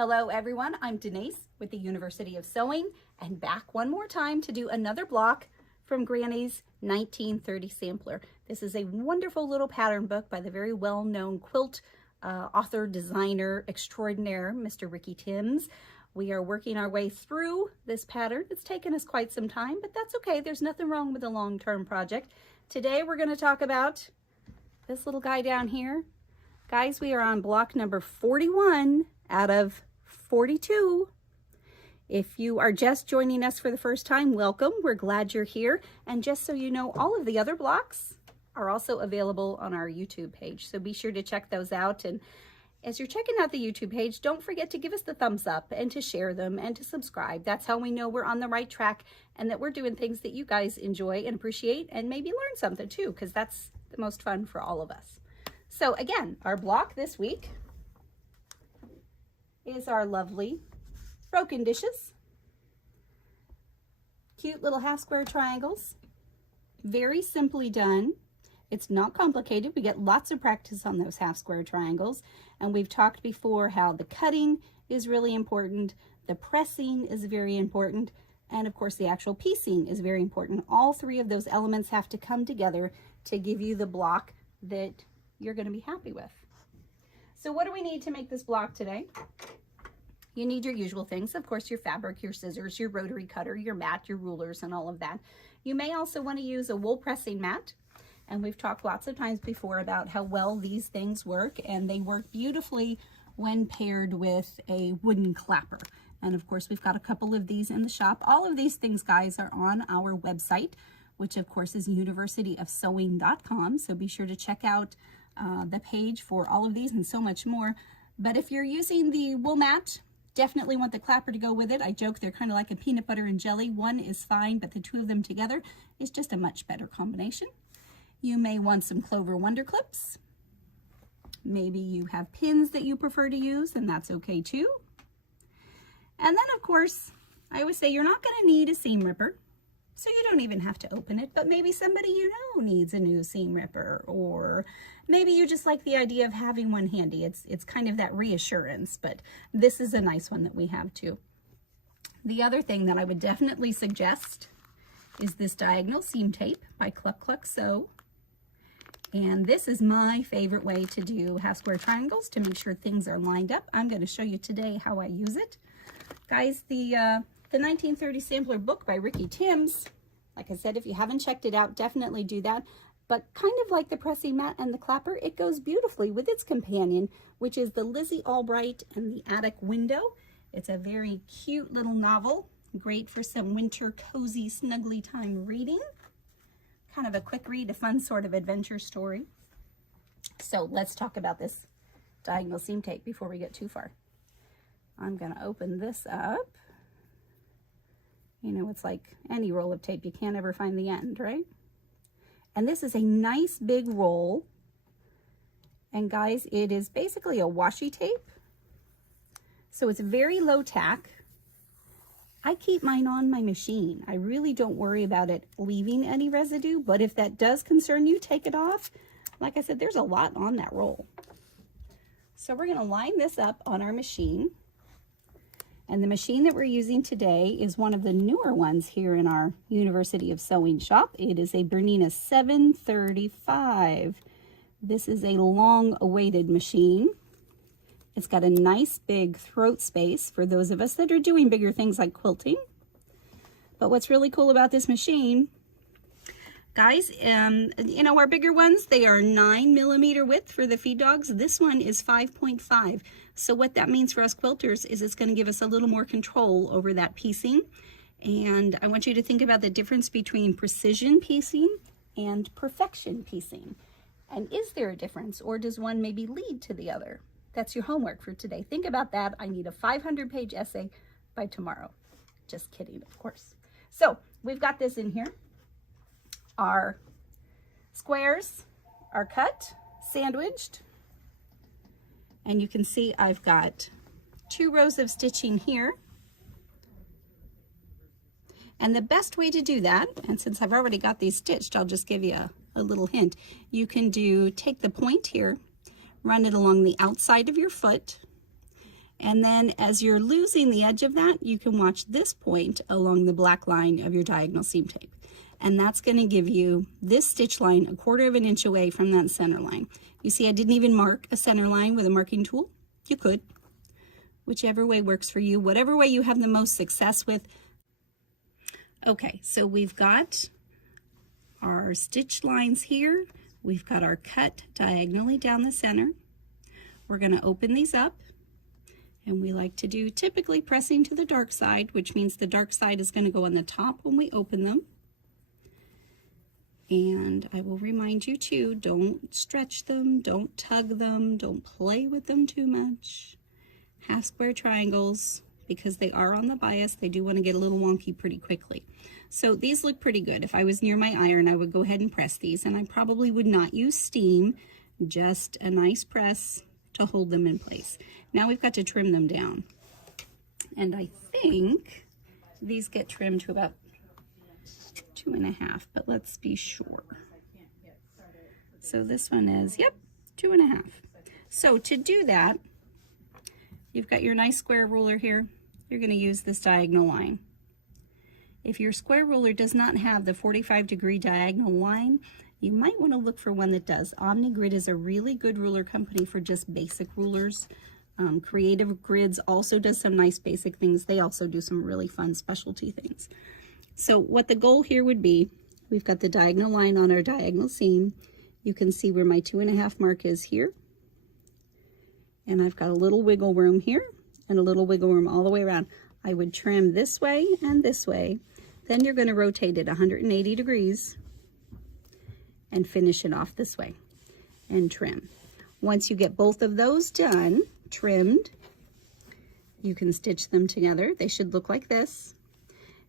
Hello everyone, I'm Denise with the University of Sewing and back one more time to do another block from Granny's 1930 sampler. This is a wonderful little pattern book by the very well-known quilt author, designer extraordinaire, Mr. Ricky Timms. We are working our way through this pattern. It's taken us quite some time, but that's okay. There's nothing wrong with a long-term project. Today we're going to talk about this little guy down here. Guys, we are on block number 41 out of 42. If you are just joining us for the first time, welcome. We're glad you're here. And just so you know, all of the other blocks are also available on our YouTube page. So be sure to check those out. And as you're checking out the YouTube page, don't forget to give us the thumbs up and to share them and to subscribe. That's how we know we're on the right track and that we're doing things that you guys enjoy and appreciate and maybe learn something too, because that's the most fun for all of us. So again, our block this week is our lovely broken dishes. Cute little half square triangles. Very simply done. It's not complicated. We get lots of practice on those half square triangles. And we've talked before how the cutting is really important. The pressing is very important. And of course, the actual piecing is very important. All three of those elements have to come together to give you the block that you're going to be happy with. So what do we need to make this block today? You need your usual things, of course, your fabric, your scissors, your rotary cutter, your mat, your rulers, and all of that. You may also want to use a wool pressing mat. And we've talked lots of times before about how well these things work, and they work beautifully when paired with a wooden clapper. And of course, we've got a couple of these in the shop. All of these things, guys, are on our website, which of course is universityofsewing.com. So be sure to check out the page for all of these and so much more. But if you're using the wool mat, definitely want the clapper to go with it. I joke they're kind of like a peanut butter and jelly. One is fine, but the two of them together is just a much better combination. You may want some Clover Wonder Clips. Maybe you have pins that you prefer to use, and that's okay too. And then of course, I always say you're not going to need a seam ripper. So you don't even have to open it, but maybe somebody you know needs a new seam ripper, or maybe you just like the idea of having one handy. It's kind of that reassurance, but this is a nice one that we have too. The other thing that I would definitely suggest is this diagonal seam tape by Cluck Cluck Sew. And this is my favorite way to do half square triangles to make sure things are lined up. I'm going to show you today how I use it. Guys, the 1930 sampler book by Ricky Timms, like I said, if you haven't checked it out, definitely do that. But kind of like the pressing mat and the clapper, it goes beautifully with its companion, which is the Lizzy Albright and the Attic Window. It's a very cute little novel, great for some winter cozy snuggly time reading. Kind of a quick read, a fun sort of adventure story. So let's talk about this diagonal seam tape before we get too far. I'm going to open this up. You know, it's like any roll of tape, you can't ever find the end, right? And this is a nice big roll. And guys, it is basically a washi tape. So it's very low tack. I keep mine on my machine. I really don't worry about it leaving any residue, but if that does concern you, take it off. Like I said, there's a lot on that roll. So we're gonna line this up on our machine. And the machine that we're using today is one of the newer ones here in our University of Sewing shop. It is a Bernina 735. This is a long-awaited machine. It's got a nice big throat space for those of us that are doing bigger things like quilting. But what's really cool about this machine, guys, you know, our bigger ones, they are 9mm width for the feed dogs. This one is 5.5. So what that means for us quilters is it's going to give us a little more control over that piecing. And I want you to think about the difference between precision piecing and perfection piecing. And is there a difference, or does one maybe lead to the other? That's your homework for today. Think about that. I need a 500-page essay by tomorrow. Just kidding, of course. So we've got this in here. Our squares are cut, sandwiched, and you can see I've got 2 rows of stitching here. And the best way to do that, and since I've already got these stitched, I'll just give you a little hint. You can take the point here, run it along the outside of your foot, And then as you're losing the edge of that, you can watch this point along the black line of your diagonal seam tape. And that's going to give you this stitch line 1/4 of an inch away from that center line. You see I didn't even mark a center line with a marking tool. You could, whichever way works for you, whatever way you have the most success with. Okay, so we've got our stitch lines here. We've got our cut diagonally down the center. We're going to open these up. And we like to do typically pressing to the dark side, which means the dark side is going to go on the top when we open them. And I will remind you too, don't stretch them, don't tug them, don't play with them too much. Half square triangles, because they are on the bias, they do want to get a little wonky pretty quickly. So these look pretty good. If I was near my iron, I would go ahead and press these, and I probably would not use steam, just a nice press to hold them in place. Now we've got to trim them down. And I think these get trimmed to about 2.5, but let's be sure. So this one is, yep, 2.5. So to do that, you've got your nice square ruler here. You're going to use this diagonal line. If your square ruler does not have the 45-degree diagonal line, you might want to look for one that does. OmniGrid is a really good ruler company for just basic rulers. Creative Grids also does some nice basic things. They also do some really fun specialty things. So what the goal here would be, we've got the diagonal line on our diagonal seam. You can see where my 2.5 mark is here. And I've got a little wiggle room here and a little wiggle room all the way around. I would trim this way and this way. Then you're going to rotate it 180 degrees and finish it off this way and trim. Once you get both of those done, trimmed, you can stitch them together. They should look like this.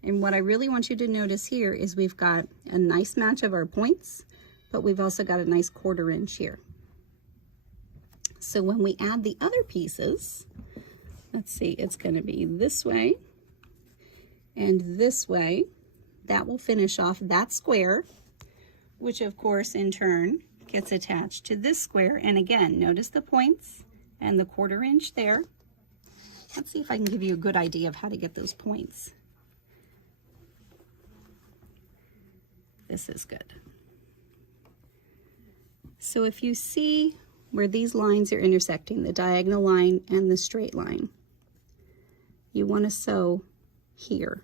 And what I really want you to notice here is we've got a nice match of our points, but we've also got a nice 1/4 inch here. So when we add the other pieces, let's see, it's going to be this way and this way. That will finish off that square, which of course in turn gets attached to this square. And again, notice the points and the 1/4 inch there. Let's see if I can give you a good idea of how to get those points. This is good. So if you see where these lines are intersecting, the diagonal line and the straight line, you want to sew here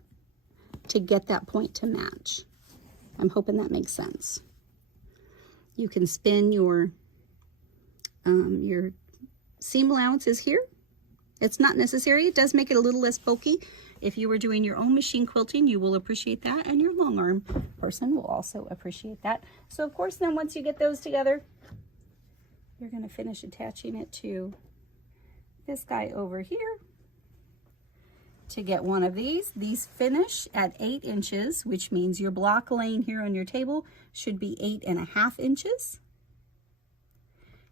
to get that point to match. I'm hoping that makes sense. You can spin your seam allowances here. It's not necessary. It does make it a little less bulky. If you were doing your own machine quilting, you will appreciate that, and your long arm person will also appreciate that. So of course, then once you get those together, you're going to finish attaching it to this guy over here. To get one of these finish at 8 inches, which means your block laying here on your table should be 8.5 inches.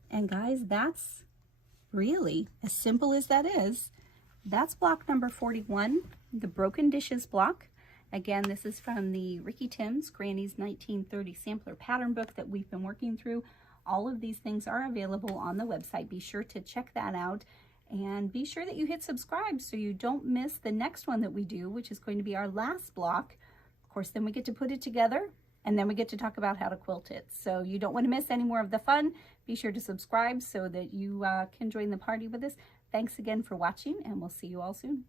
And guys, that's really, as simple as that is, that's block number 41, the Broken Dishes block. Again, this is from the Ricky Timms Granny's 1930 Sampler Pattern Book that we've been working through. All of these things are available on the website. Be sure to check that out. And be sure that you hit subscribe so you don't miss the next one that we do, which is going to be our last block. Of course, then we get to put it together, and then we get to talk about how to quilt it. So you don't want to miss any more of the fun. Be sure to subscribe so that you can join the party with us. Thanks again for watching, and we'll see you all soon.